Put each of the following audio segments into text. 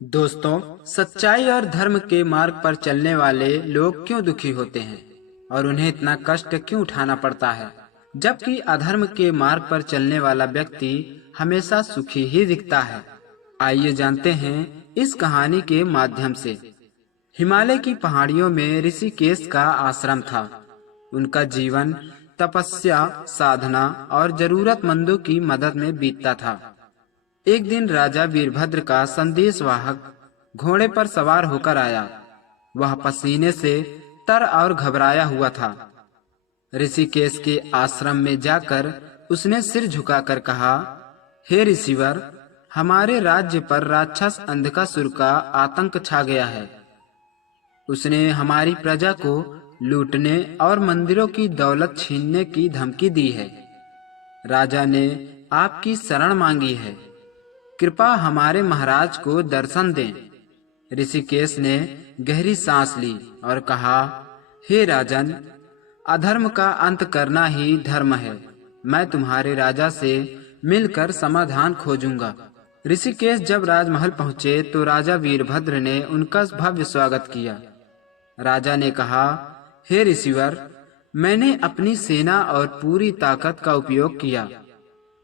दोस्तों, सच्चाई और धर्म के मार्ग पर चलने वाले लोग क्यों दुखी होते हैं और उन्हें इतना कष्ट क्यों उठाना पड़ता है, जबकि अधर्म के मार्ग पर चलने वाला व्यक्ति हमेशा सुखी ही दिखता है। आइए जानते हैं इस कहानी के माध्यम से। हिमालय की पहाड़ियों में ऋषिकेश का आश्रम था। उनका जीवन तपस्या, साधना और जरूरतमंदों की मदद में बीतता था। एक दिन राजा वीरभद्र का संदेशवाहक घोड़े पर सवार होकर आया। वह पसीने से तर और घबराया हुआ था। ऋषिकेश के आश्रम में जाकर उसने सिर झुकाकर कहा, हे ऋषिवर, हमारे राज्य पर राक्षस अंधकासुर का आतंक छा गया है। उसने हमारी प्रजा को लूटने और मंदिरों की दौलत छीनने की धमकी दी है। राजा ने आपकी शरण मांगी है। कृपा हमारे महाराज को दर्शन दें। ऋषिकेश ने गहरी सांस ली और कहा, हे राजन, अधर्म का अंत करना ही धर्म है। मैं तुम्हारे राजा से मिलकर समाधान खोजूंगा। ऋषिकेश जब राजमहल पहुंचे तो राजा वीरभद्र ने उनका भव्य स्वागत किया। राजा ने कहा, हे ऋषिवर, मैंने अपनी सेना और पूरी ताकत का उपयोग किया,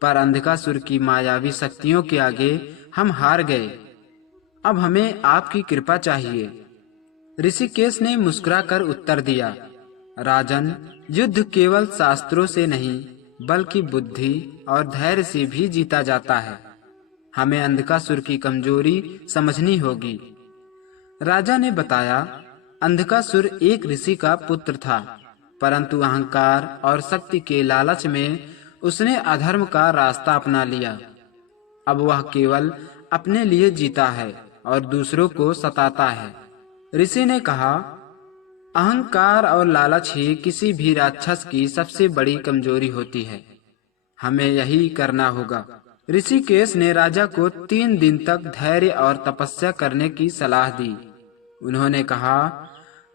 पर अंधकासुर की मायावी शक्तियों के आगे हम हार गए। अब हमें आपकी कृपा चाहिए। ऋषिकेश ने मुस्कुराकर उत्तर दिया, राजन, युद्ध केवल शास्त्रों से नहीं बल्कि बुद्धि और धैर्य से भी जीता जाता है। हमें अंधकासुर की कमजोरी समझनी होगी। राजा ने बताया, अंधकासुर एक ऋषि का पुत्र था, परंतु अहंकार और शक्ति के लालच में उसने अधर्म का रास्ता अपना लिया। अब वह केवल अपने लिए जीता है और दूसरों को सताता है। ऋषि ने कहा, अहंकार और लालच ही किसी भी राक्षस की सबसे बड़ी कमजोरी होती है। हमें यही करना होगा। ऋषिकेश ने राजा को 3 दिन तक धैर्य और तपस्या करने की सलाह दी। उन्होंने कहा,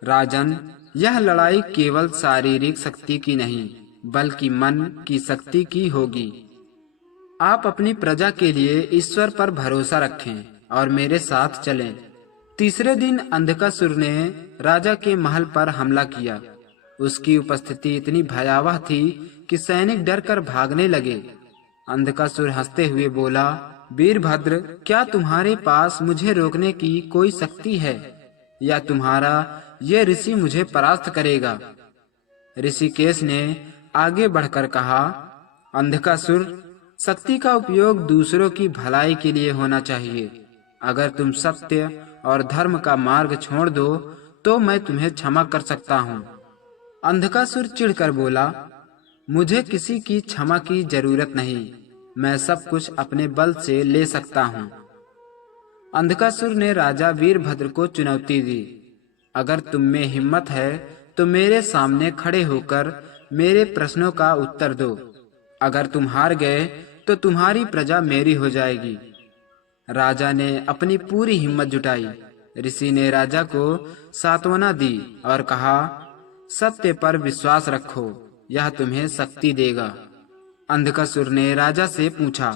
राजन, यह लड़ाई केवल शारीरिक शक्ति की नहीं बल्कि मन की शक्ति की होगी। आप अपनी प्रजा के लिए ईश्वर पर भरोसा रखें और मेरे साथ चलें। तीसरे दिन अंधकासुर ने राजा के महल पर हमला किया। उसकी उपस्थिति इतनी भयावह थी कि सैनिक डरकर भागने लगे। अंधकासुर हंसते हुए बोला, वीरभद्र, क्या तुम्हारे पास मुझे रोकने की कोई शक्ति है या तुम्हारा ये ऋषि मुझे परास्त करेगा? ऋषिकेश ने आगे बढ़कर कहा, अंधकासुर, शक्ति का उपयोग दूसरों की भलाई के लिए होना चाहिए। अगर तुम सत्य और धर्म का मार्ग छोड़ दो तो मैं तुम्हें क्षमा कर सकता हूँ। अंधकासुर चिढ़कर बोला, मुझे किसी की क्षमा की जरूरत नहीं। मैं सब कुछ अपने बल से ले सकता हूँ। अंधकासुर ने राजा वीरभद्र को चुनौती दी, अगर तुम में हिम्मत है तो मेरे सामने खड़े होकर मेरे प्रश्नों का उत्तर दो। अगर तुम हार गए तो तुम्हारी प्रजा मेरी हो जाएगी। राजा ने अपनी पूरी हिम्मत जुटाई। ऋषि ने राजा को सांत्वना दी और कहा, सत्य पर विश्वास रखो, यह तुम्हें शक्ति देगा। अंधकासुर ने राजा से पूछा,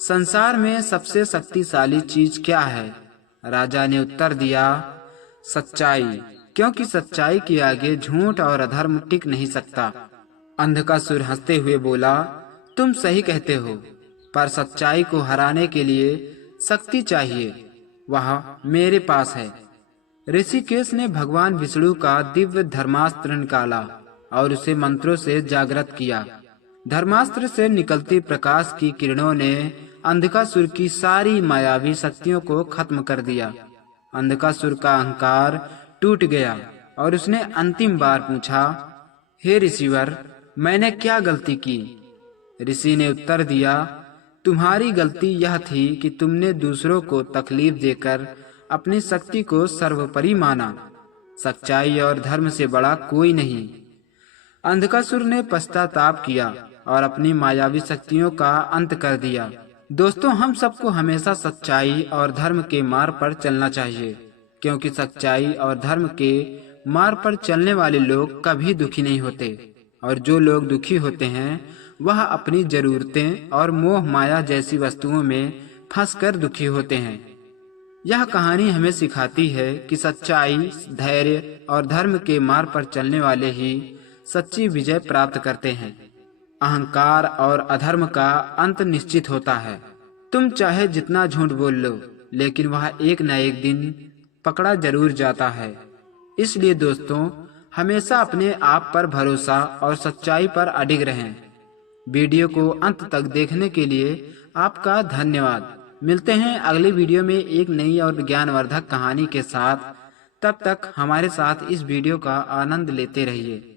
संसार में सबसे शक्तिशाली चीज क्या है? राजा ने उत्तर दिया, सच्चाई, क्योंकि सच्चाई के आगे झूठ और अधर्म टिक नहीं सकता। अंधकासुर हंसते हुए बोला, तुम सही कहते हो, पर सच्चाई को हराने के लिए शक्ति चाहिए। वह मेरे पास है। ऋषिकेश ने भगवान विष्णु का दिव्य धर्मास्त्र निकाला और उसे मंत्रों से जागृत किया। धर्मास्त्र से निकलती प्रकाश की किरणों ने अंधकासुर की सारी मायावी शक्तियों को खत्म कर दिया। अंधकासुर का अहंकार टूट गया और उसने अंतिम बार पूछा, हे ऋषिवर, मैंने क्या गलती की? ऋषि ने उत्तर दिया, तुम्हारी गलती यह थी कि तुमने दूसरों को तकलीफ देकर अपनी शक्ति को सर्वोपरि माना। सच्चाई और धर्म से बड़ा कोई नहीं। अंधकासुर ने पश्चाताप किया और अपनी मायावी शक्तियों का अंत कर दिया। दोस्तों, हम सबको हमेशा सच्चाई और धर्म के मार्ग पर चलना चाहिए, क्योंकि सच्चाई और धर्म के मार्ग पर चलने वाले लोग कभी दुखी नहीं होते, और जो लोग दुखी होते हैं वह अपनी जरूरतें और मोह माया जैसी वस्तुओं में फंसकर दुखी होते हैं। यह कहानी हमें सिखाती है कि सच्चाई, धैर्य और धर्म के मार्ग पर चलने वाले ही सच्ची विजय प्राप्त करते हैं। अहंकार और अधर्म का अंत निश्चित होता है। तुम चाहे जितना झूठ बोल लो, लेकिन वह एक न एक दिन पकड़ा जरूर जाता है। इसलिए दोस्तों, हमेशा अपने आप पर भरोसा और सच्चाई पर अडिग रहें। वीडियो को अंत तक देखने के लिए आपका धन्यवाद। मिलते हैं अगली वीडियो में एक नई और ज्ञानवर्धक कहानी के साथ। तब तक हमारे साथ इस वीडियो का आनंद लेते रहिए।